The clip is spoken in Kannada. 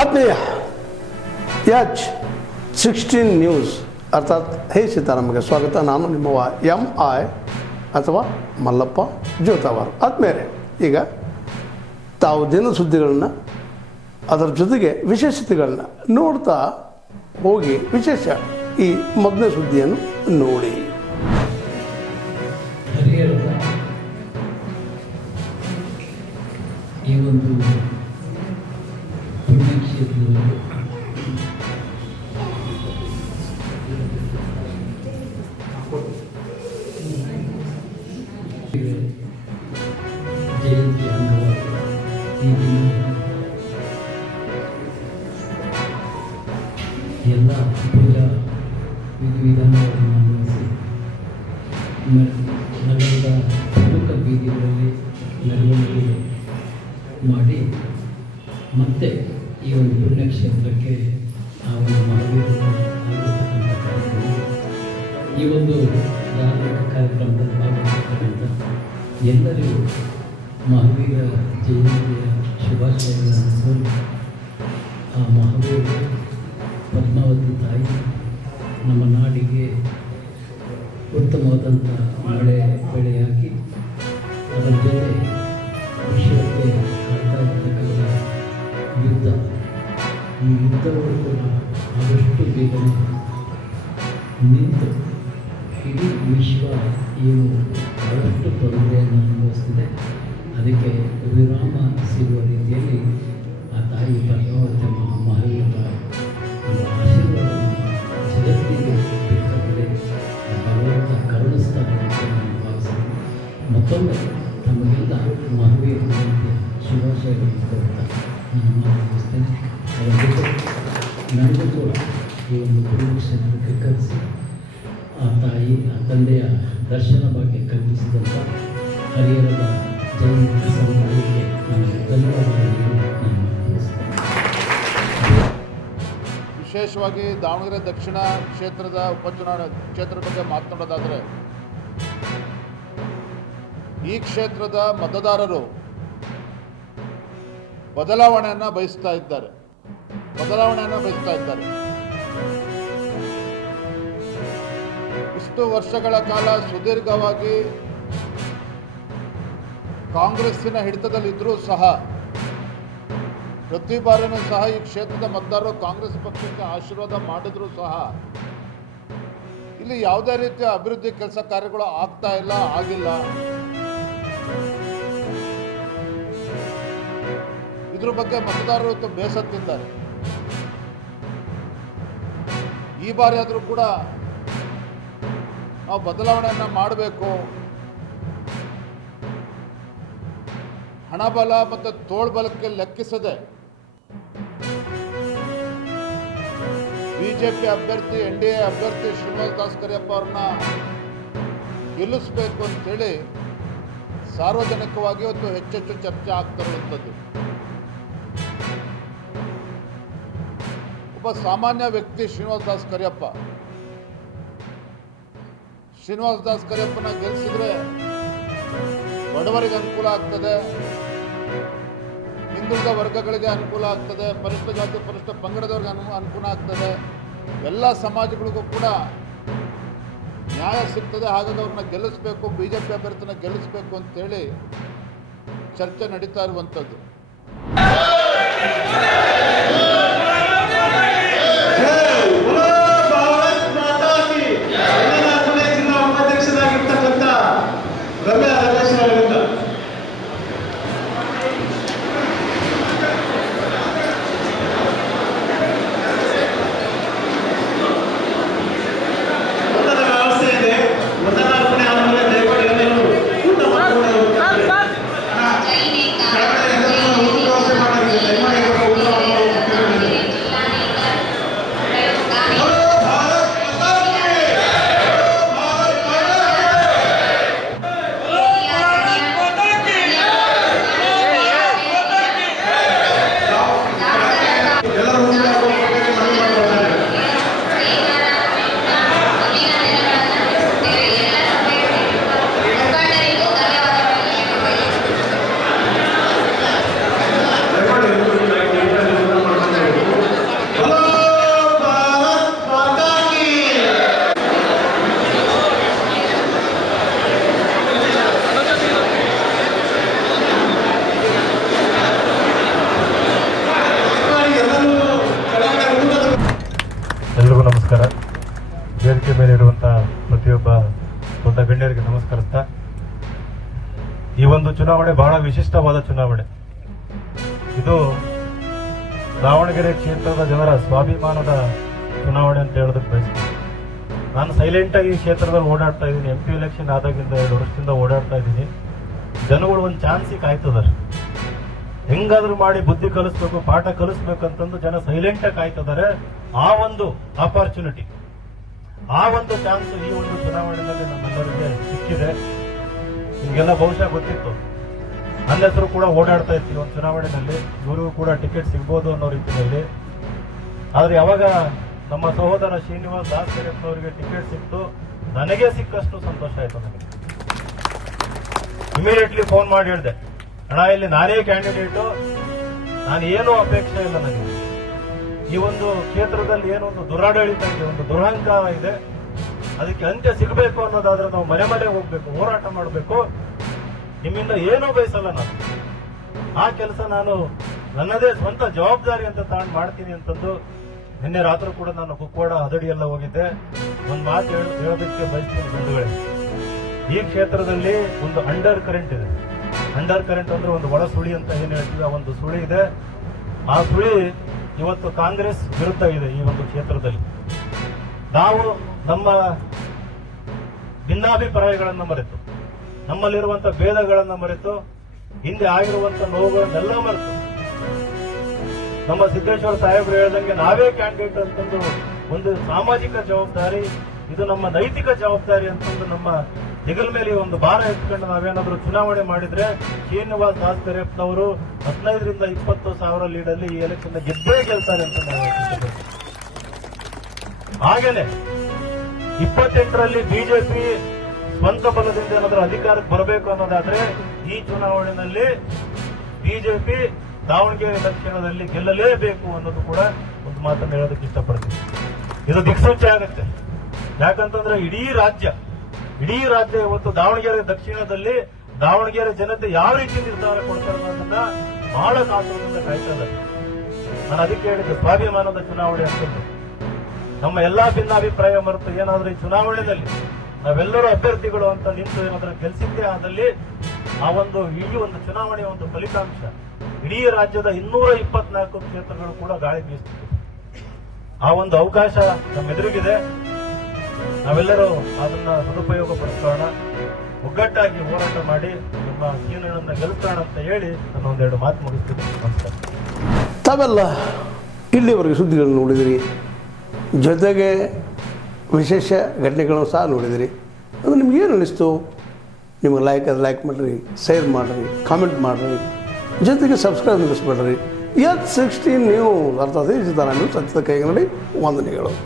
ಆತ್ಮೀಯ H16 ನ್ಯೂಸ್ ಅರ್ಥಾತ್ ಹೇ ಸೀತಾರಾಮಗೆ ಸ್ವಾಗತ. ನಾನು ನಿಮ್ಮವ MI ಅಥವಾ ಮಲ್ಲಪ್ಪ ಜೋತಾವಾರ್. ಆದ್ಮೇಲೆ ಈಗ ತಾವು ದಿನ ಸುದ್ದಿಗಳನ್ನ ಅದರ ಜೊತೆಗೆ ವಿಶೇಷತೆಗಳನ್ನ ನೋಡ್ತಾ ಹೋಗಿ ವಿಶೇಷ ಈ ಮೊದಲನೇ ಸುದ್ದಿಯನ್ನು ನೋಡಿ. ಈ ಒಂದು ಪುಣ್ಯಕ್ಷೇತ್ರದಲ್ಲಿ ಜಯಂತಿ ಅಂಗವಾಗಿ ಈ ದಿನ ಎಲ್ಲ ಪೂಜಾ ವಿಧಿವಿಧಾನಗಳನ್ನು ಅನುಸರಿಸಿ ನಗರದ ಪ್ರಮುಖ ಬೀದಿಗಳಲ್ಲಿ ಮೆರವಣಿಗೆ ಮಾಡಿ ಮತ್ತೆ ಈ ಒಂದು ಪುಣ್ಯಕ್ಷೇತ್ರಕ್ಕೆ ಆ ಒಂದು ಮಹಾವೀರನ ಆಗಿರ್ತಕ್ಕಂಥ ಕಾರ್ಯಕ್ರಮ, ಈ ಒಂದು ಧಾರ್ಮಿಕ ಕಾರ್ಯಕ್ರಮದಲ್ಲಿ ಭಾಗವಹಿಸ್ತಕ್ಕಂಥ ಎಲ್ಲರಿಗೂ ಮಹಾವೀರ ಜಯಂತಿಯ ಶುಭಾಶಯಗಳನ್ನು ಕೋರಿ ಆ ಮಹಾವೀರ ಪದ್ಮಾವತಿ ತಾಯಿ ನಮ್ಮ ನಾಡಿಗೆ ಉತ್ತಮವಾದಂಥ ಮಳೆ ಬೆಳೆಯಾಗಿ ಅದರ ಜೊತೆ ವಿಶ್ವಕ್ಕೆ ಕಾಡ್ತಾ ಇರ್ತಕ್ಕಂಥ ಯುದ್ಧ, ಈ ಯುದ್ಧಗಳು ಕೂಡ ಆದಷ್ಟು ಬೇಗನೆ ನಿಂತು ಇಡೀ ವಿಶ್ವ ಏನು ಬಹಳಷ್ಟು ತೊಂದರೆಯನ್ನು ಅನುಭವಿಸ್ತಿದೆ, ಅದಕ್ಕೆ ವಿರಾಮ ಸಿಗುವ ರೀತಿಯಲ್ಲಿ ಆ ತಾಯಿ ಪದ್ಮಾವತಿ ಮಹಾವೀರರ ಒಂದು ಆಶೀರ್ವಾದವನ್ನು ಜಗತ್ತಿಗೆ ಬೇಕಾಗಿದೆ. ಭಗವಂತ ಕರುಣಿಸ್ತಾರೆ ಅಂತ ನಾನು ಭಾವಿಸ್ತೀನಿ. ಮತ್ತೊಮ್ಮೆ ತಮಗೆಲ್ಲ ಮಹಾವೀರ ಜಯಂತಿಯ ಶುಭಾಶಯಗಳನ್ನು ಕೊಡ್ತಾ ನಾನು ಮಾತನಾಡಿಸ್ತೇನೆ. ಅದರ ಜೊತೆ ನನಗೂ ಕೂಡ ಈ ಒಂದು ಪುಣ್ಯಕ್ಷೇತ್ರಕ್ಕೆ ಕರೆಸಿ ಆ ತಾಯಿ ಆ ತಂದೆಯ ದರ್ಶನ ಬಗ್ಗೆ ಕಲ್ಪಿಸಿದಂಥ ಹರಿಹರದ ಜಯಂತಿ ಸಮುದಾಯಕ್ಕೆ ನಾನು ಧನ್ಯವಾದಗಳನ್ನು ನಾನು ಮಾತನಾಡಿಸ್ತೇನೆ. ವಿಶೇಷವಾಗಿ ದಾವಣಗೆರೆ ದಕ್ಷಿಣ ಕ್ಷೇತ್ರದ ಉಪಚುನಾವಣೆ ಕ್ಷೇತ್ರದ ಬಗ್ಗೆ ಮಾತನಾಡೋದಾದರೆ, ಈ ಕ್ಷೇತ್ರದ ಮತದಾರರು ಬದಲಾವಣೆಯನ್ನು ಬಯಸ್ತಾ ಇದ್ದಾರೆ. ಇಷ್ಟು ವರ್ಷಗಳ ಕಾಲ ಸುದೀರ್ಘವಾಗಿ ಕಾಂಗ್ರೆಸ್ಸಿನ ಹಿಡಿತದಲ್ಲಿದ್ದರೂ ಸಹ ಪ್ರತಿ ಬಾರಿಯೂ ಸಹ ಈ ಕ್ಷೇತ್ರದ ಮತದಾರರು ಕಾಂಗ್ರೆಸ್ ಪಕ್ಷಕ್ಕೆ ಆಶೀರ್ವಾದ ಮಾಡಿದರೂ ಸಹ ಇಲ್ಲಿ ಯಾವುದೇ ರೀತಿಯ ಅಭಿವೃದ್ಧಿ ಕೆಲಸ ಕಾರ್ಯಗಳು ಆಗ್ತಾ ಇಲ್ಲ, ಆಗಿಲ್ಲ. ಇದ್ರ ಬಗ್ಗೆ ಮತದಾರರು ಬೇಸತ್ತಿದ್ದಾರೆ. ಈ ಬಾರಿ ಆದರೂ ಕೂಡ ನಾವು ಬದಲಾವಣೆಯನ್ನು ಮಾಡಬೇಕು, ಹಣಬಲ ಮತ್ತು ತೋಳ್ಬಲಕ್ಕೆ ಲೆಕ್ಕಿಸದೆ ಬಿಜೆಪಿ ಅಭ್ಯರ್ಥಿ NDA ಅಭ್ಯರ್ಥಿ ಶ್ರೀನಿವಾಸ ದಾಸ್ ಕರಿಯಪ್ಪ ಅವ್ರನ್ನ ಗೆಲ್ಲಿಸಬೇಕು ಅಂತೇಳಿ ಸಾರ್ವಜನಿಕವಾಗಿ ಇವತ್ತು ಹೆಚ್ಚೆಚ್ಚು ಚರ್ಚೆ ಆಗ್ತಾ ಇರುವಂಥದ್ದು. ಒಬ್ಬ ಸಾಮಾನ್ಯ ವ್ಯಕ್ತಿ ಶ್ರೀನಿವಾಸ ದಾಸ್ ಕರಿಯಪ್ಪನ ಗೆಲ್ಲಿಸಿದ್ರೆ ಬಡವರಿಗೆ ಅನುಕೂಲ ಆಗ್ತದೆ, ಹಿಂದುಳಿದ ವರ್ಗಗಳಿಗೆ ಅನುಕೂಲ ಆಗ್ತದೆ, ಪರಿಷ್ಠ ಜಾತಿ ಪರಿಷ್ಠ ಪಂಗಡದವ್ರಿಗೆ ಅನುಕೂಲ ಆಗ್ತದೆ, ಎಲ್ಲ ಸಮಾಜಗಳಿಗೂ ಕೂಡ ನ್ಯಾಯ ಸಿಗ್ತದೆ. ಹಾಗಾಗಿ ಅವ್ರನ್ನ ಗೆಲ್ಲಿಸಬೇಕು, BJP ಅಭ್ಯರ್ಥಿನ ಗೆಲ್ಲಿಸಬೇಕು ಅಂತೇಳಿ ಚರ್ಚೆ ನಡೀತಾ ಇರುವಂಥದ್ದು. ಗಣ್ಯರಿಗೆ ನಮಸ್ಕರಿಸ್ತಾ, ಈ ಒಂದು ಚುನಾವಣೆ ಬಹಳ ವಿಶಿಷ್ಟವಾದ ಚುನಾವಣೆ. ಇದು ದಾವಣಗೆರೆ ಕ್ಷೇತ್ರದ ಜನರ ಸ್ವಾಭಿಮಾನದ ಚುನಾವಣೆ ಅಂತ ಹೇಳೋದಕ್ಕೆ ಬಯಸ್ತೀನಿ. ನಾನು ಸೈಲೆಂಟಾಗಿ ಈ ಕ್ಷೇತ್ರದಲ್ಲಿ ಓಡಾಡ್ತಾ ಇದ್ದೀನಿ. MP ಎಲೆಕ್ಷನ್ ಆದಾಗಿಂದ 2 ವರ್ಷದಿಂದ ಓಡಾಡ್ತಾ ಇದ್ದೀನಿ. ಜನಗಳು ಒಂದು ಚಾನ್ಸಿಗೆ ಕಾಯ್ತದಾರೆ, ಹೆಂಗಾದ್ರೂ ಮಾಡಿ ಬುದ್ಧಿ ಕಲಿಸ್ಬೇಕು, ಪಾಠ ಕಲಿಸ್ಬೇಕಂತಂದು ಜನ ಸೈಲೆಂಟಾಗಿ ಕಾಯ್ತಿದ್ದಾರೆ. ಆ ಒಂದು ಆಪರ್ಚುನಿಟಿ, ಆ ಒಂದು ಚಾನ್ಸ್ ಈ ಒಂದು ಚುನಾವಣೆಯಲ್ಲಿ ನಮ್ಮೆಲ್ಲರಿಗೆ ಸಿಕ್ಕಿದೆ. ನಿಮಗೆಲ್ಲ ಬಹುಶಃ ಗೊತ್ತಿತ್ತು, ನನ್ನ ಹೆಸರು ಕೂಡ ಓಡಾಡ್ತಾ ಇತ್ತು ಈ ಒಂದು ಚುನಾವಣೆಯಲ್ಲಿ, ಇವರಿಗೂ ಕೂಡ ಟಿಕೆಟ್ ಸಿಗ್ಬೋದು ಅನ್ನೋ ರೀತಿಯಲ್ಲಿ. ಆದರೆ ಯಾವಾಗ ನಮ್ಮ ಸಹೋದರ ಶ್ರೀನಿವಾಸ್ ದಾಸರಪ್ಪನವರಿಗೆ ಟಿಕೆಟ್ ಸಿಕ್ತು, ನನಗೆ ಸಿಕ್ಕಷ್ಟು ಸಂತೋಷ ಆಯಿತು. ನನಗೆ ಇಮಿಡಿಯೇಟ್ಲಿ ಫೋನ್ ಮಾಡಿ ಹೇಳಿದೆ, ಅಣ್ಣ ಇಲ್ಲಿ ನಾನೇ ಕ್ಯಾಂಡಿಡೇಟು, ನಾನು ಏನೂ ಅಪೇಕ್ಷೆ ಇಲ್ಲ. ನನಗೆ ಈ ಒಂದು ಕ್ಷೇತ್ರದಲ್ಲಿ ಏನೊಂದು ದುರಾಡಳಿತ ಇದೆ, ಒಂದು ದುರಹಂಕಾರ ಇದೆ, ಅದಕ್ಕೆ ಅಂತ್ಯ ಸಿಗಬೇಕು ಅನ್ನೋದಾದ್ರೆ ನಾವು ಮನೆ ಮನೆಗೆ ಹೋಗ್ಬೇಕು, ಹೋರಾಟ ಮಾಡಬೇಕು. ನಿಮ್ಮಿಂದ ಏನೂ ಬಯಸಲ್ಲ ನಾನು. ಆ ಕೆಲಸ ನಾನು ನನ್ನದೇ ಸ್ವಂತ ಜವಾಬ್ದಾರಿ ಅಂತ ತಗೊಂಡು ಮಾಡ್ತೀನಿ ಅಂತಂದು ನಿನ್ನೆ ರಾತ್ರಿ ಕೂಡ ನಾನು ಕುಕ್ಕವಾಡ ಹದಡಿ ಎಲ್ಲ ಹೋಗಿದ್ದೆ. ಒಂದು ಮಾತು ಹೇಳೋದಕ್ಕೆ ಬಯಸ್ತೀನಿ ಬಂಧುಗಳೇ, ಈ ಕ್ಷೇತ್ರದಲ್ಲಿ ಒಂದು ಅಂಡರ್ ಕರೆಂಟ್ ಇದೆ. ಅಂಡರ್ ಕರೆಂಟ್ ಅಂದ್ರೆ ಒಂದು ಒಳ ಸುಳಿ ಅಂತ ಏನ್ ಹೇಳ್ತೀವಿ, ಆ ಒಂದು ಸುಳಿ ಇದೆ. ಆ ಸುಳಿ ಇವತ್ತು ಕಾಂಗ್ರೆಸ್ ವಿರುದ್ಧ ಇದೆ ಈ ಒಂದು ಕ್ಷೇತ್ರದಲ್ಲಿ. ನಾವು ನಮ್ಮ ಭಿನ್ನಾಭಿಪ್ರಾಯಗಳನ್ನು ಮರೆತು, ನಮ್ಮಲ್ಲಿರುವಂತಹ ಭೇದಗಳನ್ನು ಮರೆತು, ಹಿಂದೆ ಆಗಿರುವಂತಹ ನೋವುಗಳನ್ನೆಲ್ಲ ಮರೆತು, ನಮ್ಮ ಸಿದ್ದೇಶ್ವರ ಸಾಹೇಬರು ಹೇಳಿದಂಗೆ ನಾವೇ ಕ್ಯಾಂಡಿಡೇಟ್ ಅಂತಂದು ಒಂದು ಸಾಮಾಜಿಕ ಜವಾಬ್ದಾರಿ, ಇದು ನಮ್ಮ ನೈತಿಕ ಜವಾಬ್ದಾರಿ ಅಂತಂದು ನಮ್ಮ ಹೆಗಲ ಮೇಲೆ ಒಂದು ಭಾರ ಎತ್ಕೊಂಡು ನಾವೇನಾದ್ರೂ ಚುನಾವಣೆ ಮಾಡಿದ್ರೆ ಶ್ರೀನಿವಾಸ್ ದಾಸರಪ್ಪನವರು 15ರಿಂದ 20 ಸಾವಿರ ಲೀಡಲ್ಲಿ ಈ ಎಲೆಕ್ಷನ್ ಗೆದ್ದೇ ಗೆಲ್ತಾರೆ ಅಂತ ನಾವು ಹೇಳ್ತಿದ್ದೇವೆ. ಹಾಗೇನೆ 28ರಲ್ಲಿ ಬಿಜೆಪಿ ಸ್ವಂತ ಬಲದಿಂದ ಏನಾದ್ರೂ ಅಧಿಕಾರಕ್ಕೆ ಬರಬೇಕು ಅನ್ನೋದಾದ್ರೆ ಈ ಚುನಾವಣೆಯಲ್ಲಿ ಬಿಜೆಪಿ ದಾವಣಗೆರೆ ದಕ್ಷಿಣದಲ್ಲಿ ಗೆಲ್ಲಲೇಬೇಕು ಅನ್ನೋದು ಕೂಡ ಒಂದು ಮಾತನ್ನು ಹೇಳೋದಕ್ಕೆ ಇಷ್ಟಪಡ್ತೀನಿ. ಇದು ದಿಕ್ಸೂಚಿ ಆಗುತ್ತೆ. ಯಾಕಂತಂದ್ರೆ ಇಡೀ ರಾಜ್ಯ ಇವತ್ತು ದಾವಣಗೆರೆ ದಕ್ಷಿಣದಲ್ಲಿ ದಾವಣಗೆರೆ ಜನತೆ ಯಾವ ರೀತಿ ನಿರ್ಧಾರ ಕೊಡ್ತಾರೆ ಅನ್ನೋದನ್ನ ಬಹಳ ಕಾತುರದಿಂದ ಕಾಯ್ತಾ ಇದ್ದಾರೆ. ನಾನು ಅದಕ್ಕೆ ಹೇಳಿದ್ದೆ, ಸ್ವಾಭಿಮಾನದ ಚುನಾವಣೆ ಅಂತಂದು ನಮ್ಮ ಎಲ್ಲಾ ಭಿನ್ನಾಭಿಪ್ರಾಯ ಮರೆತು ಏನಾದ್ರೂ ಈ ಚುನಾವಣೆಯಲ್ಲಿ ನಾವೆಲ್ಲರೂ ಅಭ್ಯರ್ಥಿಗಳು ಅಂತ ನಿಂತು ಏನಾದ್ರೂ ಗೆಲ್ಸಿದ್ದೇ ಆದಲ್ಲಿ ಆ ಒಂದು ಈ ಒಂದು ಚುನಾವಣೆಯ ಒಂದು ಫಲಿತಾಂಶ ಇಡೀ ರಾಜ್ಯದ 224 ಕ್ಷೇತ್ರಗಳು ಕೂಡ ಗಾಳಿ ಬೀಸುತ್ತಿದೆ. ಆ ಒಂದು ಅವಕಾಶ ನಮ್ಮೆದುರಿಗಿದೆ. ನಾವೆಲ್ಲರೂ ಅದನ್ನ ಸದುಪಯೋಗ ಪಡಿಸೋಣ, ಒಗ್ಗಟ್ಟಾಗಿ ಹೋರಾಟ ಮಾಡಿ ನಮ್ಮ ಜೀವನವನ್ನು ಗೆಲ್ಲಿಸೋಣ ಅಂತ ಹೇಳಿ ನಾನು ಒಂದೆರಡು ಮಾತು ಮುಗಿಸ್ತೀನಿ. ನಮಸ್ಕಾರ. ತಾವೆಲ್ಲ ಇಲ್ಲಿವರೆಗೆ ಸುದ್ದಿಗಳನ್ನು ನೋಡಿದಿರಿ, ಜೊತೆಗೆ ವಿಶೇಷ ಘಟನೆಗಳನ್ನು ಸಹ ನೋಡಿದಿರಿ. ಅದು ನಿಮ್ಗೇನು ಅನ್ನಿಸ್ತು? ನಿಮಗೆ ಲೈಕ್ ಮಾಡಿರಿ, ಶೇರ್ ಮಾಡಿರಿ, ಕಾಮೆಂಟ್ ಮಾಡಿರಿ, ಜೊತೆಗೆ ಸಬ್ಸ್ಕ್ರೈಬ್ ನಿಲ್ಲಿಸ್ಬೇಡ್ರಿ. H16 ನ್ಯೂಸ್ ಅರ್ಥಾತ್ ಈ ಸಿತಾರಾಮ್ ನ್ಯೂಸ್ ಸತ್ಯದ ಕೈಗನ್ನಡಿ ವಂದನೆಗಳು.